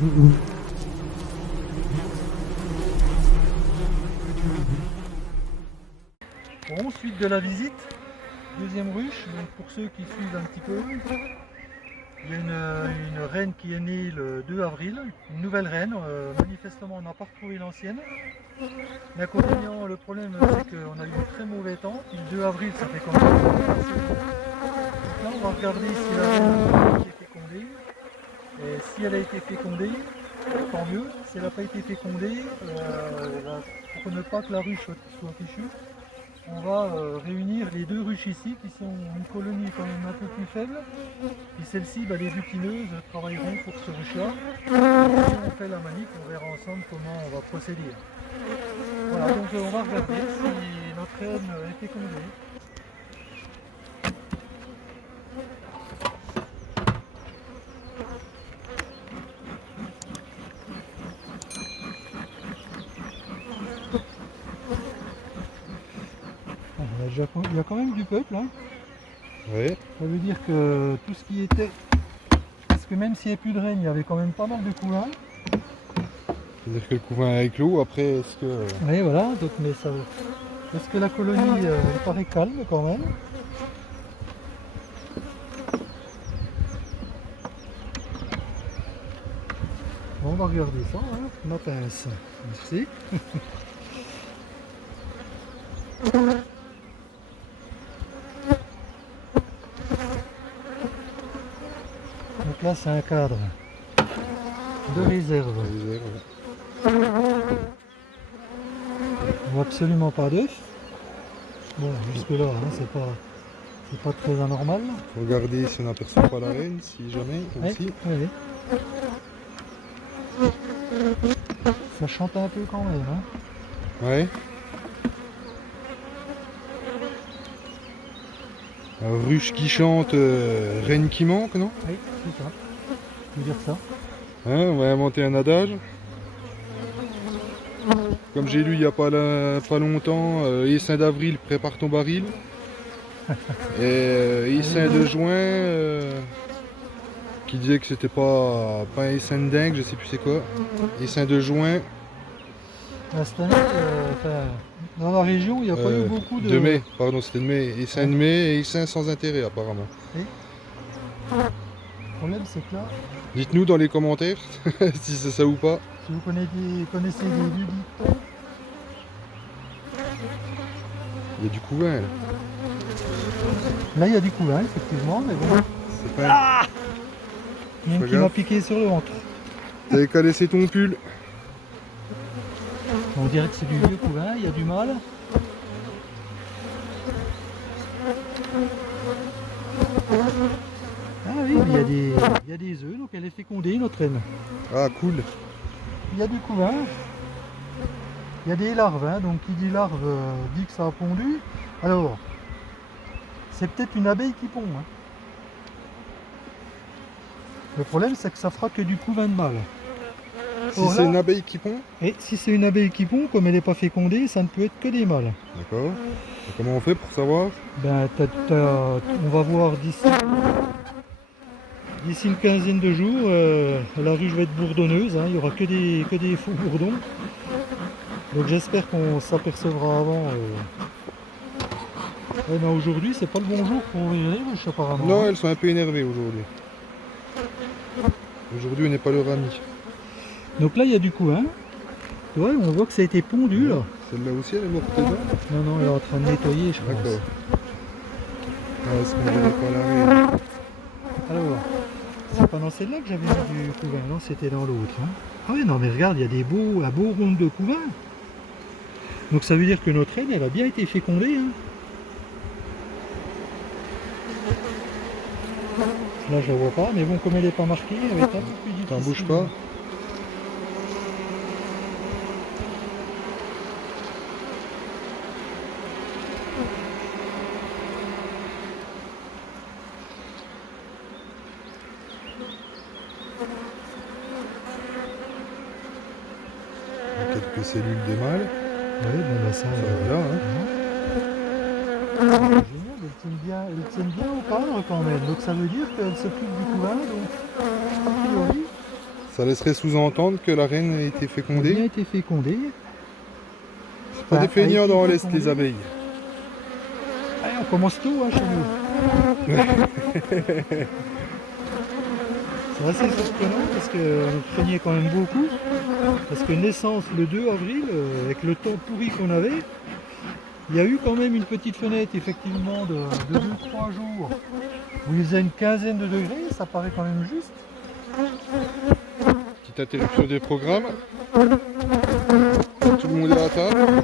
Bon, suite de la visite, deuxième ruche, donc pour ceux qui suivent un petit peu, il y a une reine qui est née le 2 avril, une nouvelle reine, manifestement on n'a pas retrouvé l'ancienne. L'inconvénient, le problème c'est qu'on a eu un très mauvais temps, puis le 2 avril ça fait quand même assez long. Donc là on va regarder si la reine a été fécondée, et si elle a été fécondée, tant mieux. Si elle n'a pas été fécondée, pour ne pas que la ruche soit fichue, on va réunir les deux ruches ici qui sont une colonie quand même un peu plus faible. Et celles-ci, les butineuses, travailleront pour ce ruche-là. Si on fait la manip, on verra ensemble comment on va procéder. Voilà, donc on va regarder si notre reine est fécondée. Il y a quand même du peuple, hein. Oui. Ça veut dire que tout ce qui était... Parce que même s'il n'y a plus de reine, il y avait quand même pas mal de couvains. C'est-à-dire que le couvain est clos, après est-ce que... Oui voilà, donc, mais ça... Est-ce que la colonie elle paraît calme quand même? Bon, on va regarder ça, hein. Ma pince. Merci. Donc là c'est un cadre de réserve. On voit absolument pas d'œuf. Bon, jusque là, hein, c'est pas très anormal. Faut regarder si on n'aperçoit pas la reine, si jamais, aussi. Oui. Ça chante un peu quand même, hein. Ouais. Ruche qui chante, reine qui manque, non? Oui, c'est ça. Je veux dire ça. Hein, on va inventer un adage. Comme j'ai lu il n'y a pas longtemps, Essaim d'avril, prépare ton baril. Et Essaim de juin, qui disait que c'était pas un Essaim de dingue, je sais plus c'est quoi. Essaim de juin. Cette année, dans la région, il n'y a pas eu beaucoup de... De mai, pardon, c'était de mai. Essaim de mai et Essaim sans intérêt apparemment. Oui. Le problème c'est que là, Dites-nous dans les commentaires si c'est ça ou pas. si vous connaissez des ludites, Il y a du couvain là. là il y a du couvain effectivement, mais bon. C'est pas... Il y en a qui m'a piqué sur le ventre. T'avais qu'à laisser ton pull. On dirait que c'est du vieux couvain, il y a du mâle. Ah oui, mais il y a des œufs, donc elle est fécondée notre reine. Ah cool. Il y a du couvain, il y a des larves, hein, donc qui dit larve dit que ça a pondu. Alors, c'est peut-être une abeille qui pond. Hein. Le problème c'est que ça fera que du couvain de mâle. Si Or c'est là- une abeille qui pond. Et si c'est une abeille qui pond, comme elle n'est pas fécondée, ça ne peut être que des mâles. D'accord. Et comment on fait pour savoir? Ben, on va voir d'ici une quinzaine de jours, la ruche va être bourdonneuse, hein, il n'y aura que des faux bourdons. Donc j'espère qu'on s'apercevra avant. Ouais, mais aujourd'hui, c'est pas le bon jour pour ouvrir les ruches apparemment. Non, elles sont un peu énervées aujourd'hui. Aujourd'hui, on n'est pas leur ami. Donc là, il y a du couvain. Tu vois, on voit que ça a été pondu là. Celle-là aussi, elle est morte dedans. Non, non, elle est en train de nettoyer, je pense. D'accord. Ah, est-ce qu'on verrait pas la reine? Alors, c'est pas dans celle-là que j'avais mis du couvain, non, c'était dans l'autre. Hein. Ah oui, non, mais regarde, il y a un beau rond de couvain. Donc ça veut dire que notre reine, elle a bien été fécondée. Hein. Là, je la vois pas, mais bon, comme elle n'est pas marquée, elle va être un peu plus difficile. T'en bouge pas. Quelques cellules des mâles. Oui, bon, bah ça, Voilà, hein. génial, elle tient bien au cadre quand même. Donc ça veut dire qu'elle s'occupe du couvain, donc a priori, Ça laisserait sous-entendre que la reine a été Elle a bien fécondée. été fécondée. C'est pas Enfin, des feignants a été dans l'Est, fécondée. les abeilles. Ah, on commence tôt hein, chez nous. C'est assez surprenant parce qu'on craignait quand même beaucoup. Parce que naissance le 2 avril, avec le temps pourri qu'on avait, il y a eu quand même une petite fenêtre effectivement de 2-3 jours où il faisait une quinzaine de degrés, ça paraît quand même juste. Petite interruption des programmes. Tout le monde est à table.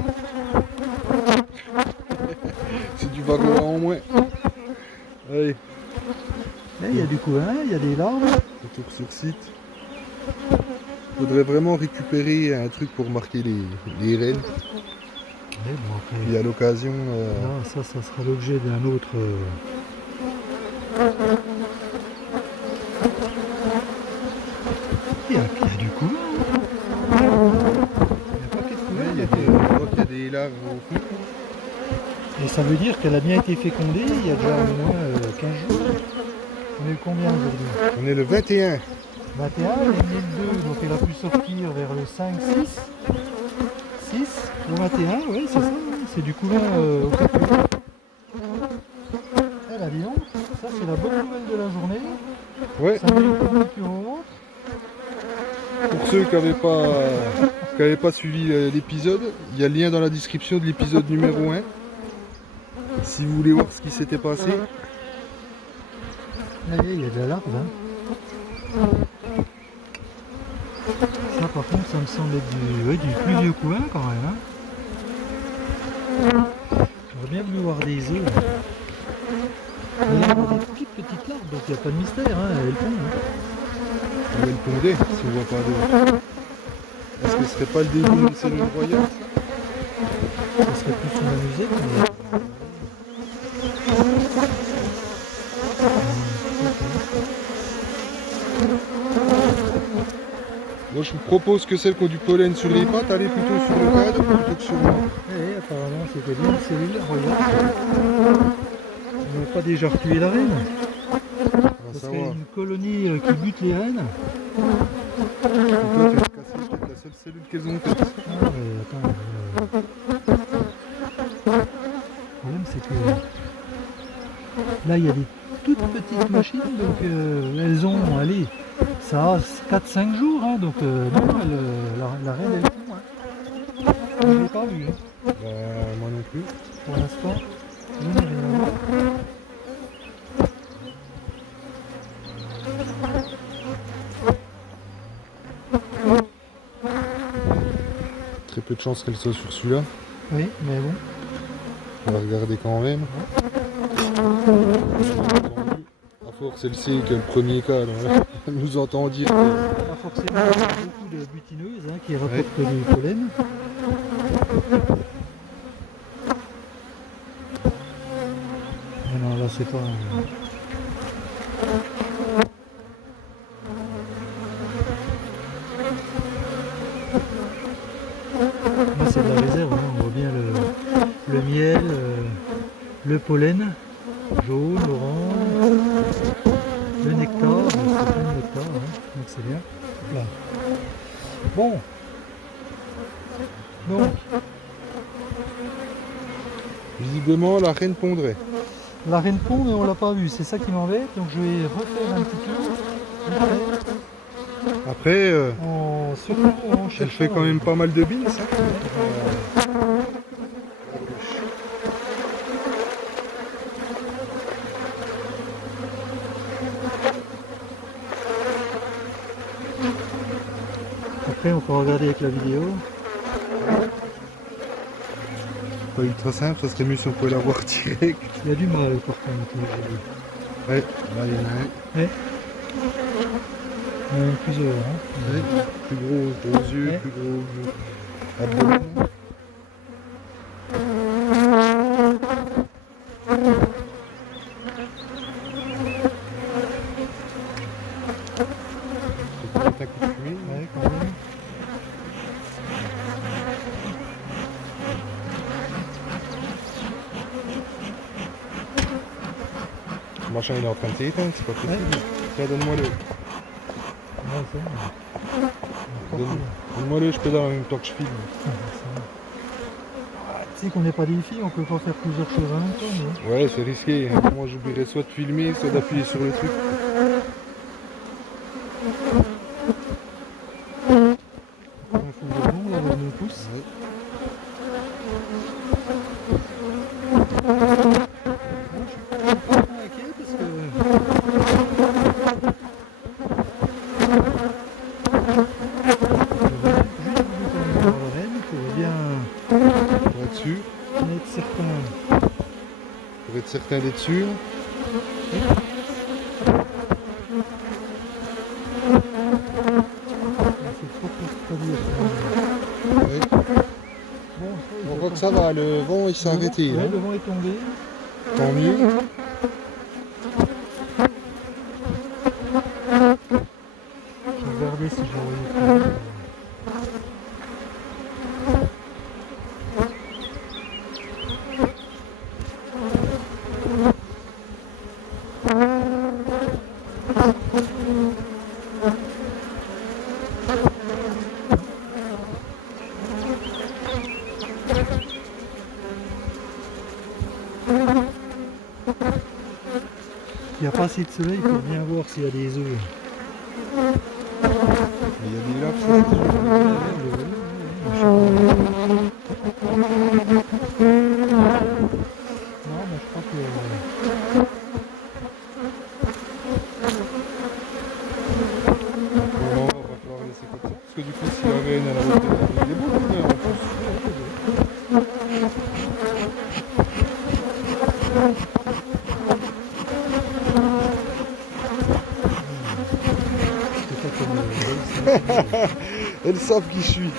C'est du wagon en moins. Allez, Là, il y a du couvain, il y a des larves. retour sur site. Faudrait vraiment récupérer un truc pour marquer les reines. Mais bon, après, Et à l'occasion, là, ça sera l'objet d'un autre. Il y a du couvain. Il y a un paquet de couvain. je vois qu'il y a des larves au fond. Et ça veut dire qu'elle a bien été fécondée il y a déjà au moins 15 jours. On est combien aujourd'hui? On est le 21. 21, elle est née le 2, donc elle a pu sortir vers le 5, 6. 6 au 21, oui c'est ça, c'est du couvain au café. Elle a dit non, ça c'est la bonne nouvelle de la journée. Ouais, Ça met une petite au ventre. pour ceux qui n'avaient pas suivi l'épisode, il y a le lien dans la description de l'épisode numéro 1. Si vous voulez voir ce qui s'était passé. Allez, il y a de la larve. Hein. Ça par contre ça me semble être du plus vieux couvain quand même. Hein. J'aurais bien voulu voir des œufs. Il y a des petites larves, donc il n'y a pas de mystère, hein, elles pondent. Hein. On va le pondre si on voit pas d'eau. Est-ce que ce serait pas le début d'une cellule royale? Ça serait plus une musette, mais... Moi je vous propose que celles qui ont du pollen sur les pattes, allez plutôt sur le cadre plutôt que sur moi. Oui, apparemment c'était bien une cellule royale. On n'a pas déjà retué la reine. On va Ça serait savoir. une colonie qui bute les reines. C'est toi qui as cassé peut-être la seule cellule qu'elles ont faite. Ah ouais, attends. Le problème c'est que là il y a des toutes petites machines, donc elles ont, allez, ça a 4-5 jours, hein, donc non, la reine elle pond. Hein. Je ne l'ai pas vue, hein, Moi non plus. pour l'instant. Je n'ai rien à voir. Très peu de chance qu'elle soit sur celui-là. Oui, mais bon. On va regarder quand même. À force, elle sait que le premier cas, elle nous entend dire que... Pas forcément beaucoup de butineuses hein, qui rapportent du pollen. Mais non, là c'est pas... Là c'est de la réserve, hein. On voit bien le miel, le pollen, jaune, orange, le nectar, c'est plein de nectar, hein. Donc c'est bien. Là. Bon, donc Visiblement, la reine pondrait. la reine pond, mais on l'a pas vue, c'est ça qui m'embête, donc je vais refaire un petit tour. Après, Surtout en elle cherchant, fait quand même pas mal de bins. Hein. Après on peut regarder avec la vidéo. Pas ultra simple, ça serait mieux si on pouvait la voir direct. Il y a du mal par contre, là, j'ai vu. Ouais, là il y en a un. Ouais. Il y en a plusieurs. Hein. Ouais. Plus gros yeux, Ouais. plus gros abdomen. Peut-être un coup de fumée. Ouais, quand même. Le machin il est en train de s'éteindre, c'est pas possible. Ouais. Tiens, donne-moi le. Ouais, c'est bon. Donne-moi-le, je pédale en même temps que je filme. Tu sais qu'on n'est pas des filles, on peut pas faire plusieurs choses en même temps. Mais... Ouais, c'est risqué. Moi, j'oublierais soit de filmer, soit d'appuyer sur le truc. On fout le bon là avec mon pouce. Ouais. Bon, je suis pas trop inquiet parce que... Il faut bien Pour être sûr. être certain. Pour être certain d'être sûr. C'est trop pour se dire. Ouais. Bon, On voit que ça va, le vent il s'est arrêté. Ouais, Hein. le vent est tombé. Tant mieux. Je vais regarder si j'ai envoyé plus. Il n'y a pas assez de soleil pour bien voir s'il y a des œufs. Il y a des lacs, ça c'est sûr. Non, mais je crois que... Bon, on va falloir laisser comme ça. Parce que du coup, si la reine elle a repris, il est beau le vin, en plus. C'est pas comme... Elles savent qui je suis. Non,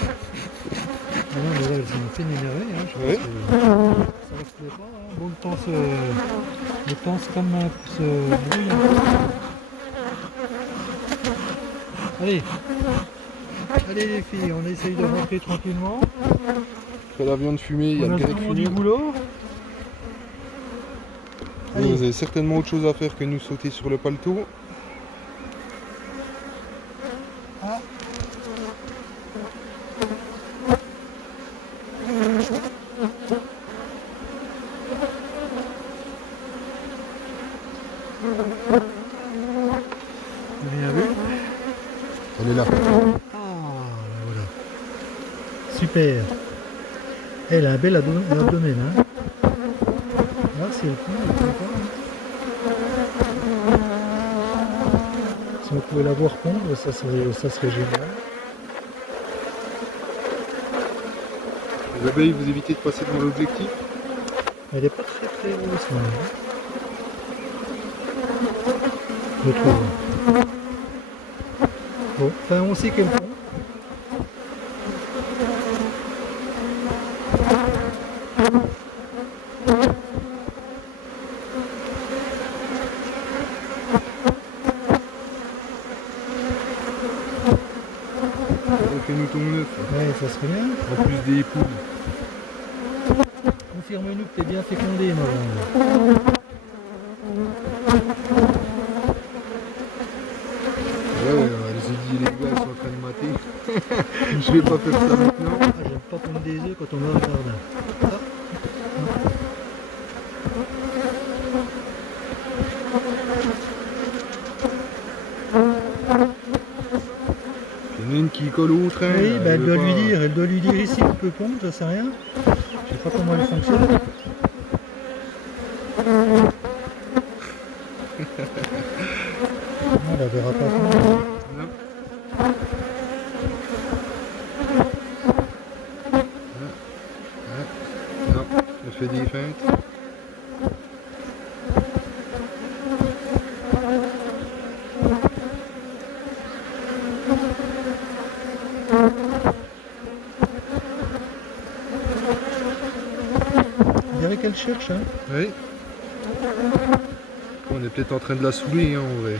mais là, elles sont fait énervées, hein, je pense Ouais. que ça reste pas. Hein. Bon, le temps se comme se brouille un peu. Allez, allez les filles, on essaye de rentrer tranquillement. Après la viande fumée, il y a On le a grec souvent du fumé. boulot. Vous avez certainement autre chose à faire que nous sauter sur le paletot. Ah. Vous avez bien vu? Elle est là. Ah, voilà. Super. Elle a un bel abdomen, hein. Là, c'est le coup, si on pouvait la voir pondre, ça serait génial. Les abeilles, vous évitez de passer devant l'objectif. Elle n'est pas très très grosse, non. Je trouve. Bon, enfin, on sait qu'elles font. Fais-nous ton œuf. Ouais, ça serait bien. En plus des poules. Confirme-nous que t'es bien fécondé, Novembre. Ouais, elle s'est dit les gars ils sont en train de mater. Je vais pas faire ça maintenant. Ah, j'aime pas pondre des œufs quand on va au jardin. Ah. Il y en a une qui colle au train. Oui, bah, elle doit veut lui dire ici tu peux pondre, j'en sais rien. Je sais pas comment elle fonctionne. On la verra pas pondre. Non. Non, elle fait des feintes. On dirait qu'elle cherche, hein. Oui. On est peut-être en train de la saouler, hein, en vrai.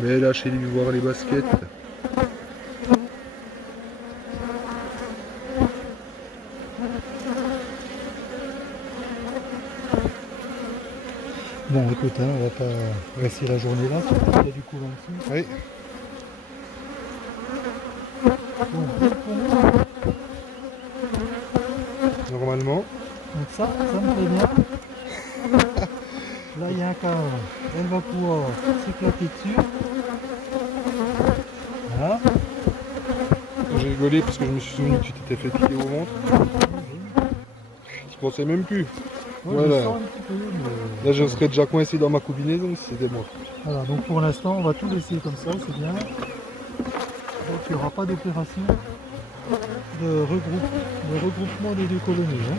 Mais elle là chez lui voir les baskets. Bon, écoute, hein, on va pas rester la journée là, il y a du courant dessus. Oui. Bon, Normalement. donc ça me plaît bien. Là, il y a un cadre, elle va pouvoir s'éclater dessus. Voilà. J'ai rigolé parce que je me suis souvenu que tu t'étais fait piquer au ventre. Je pensais même plus. Ouais, Voilà. je sens un petit peu, mais... Là je serais déjà coincé dans ma combinaison si c'était moi. Voilà, donc pour l'instant, on va tout laisser comme ça, c'est bien. Donc il n'y aura pas d'opération de regroupement des deux colonies. Hein.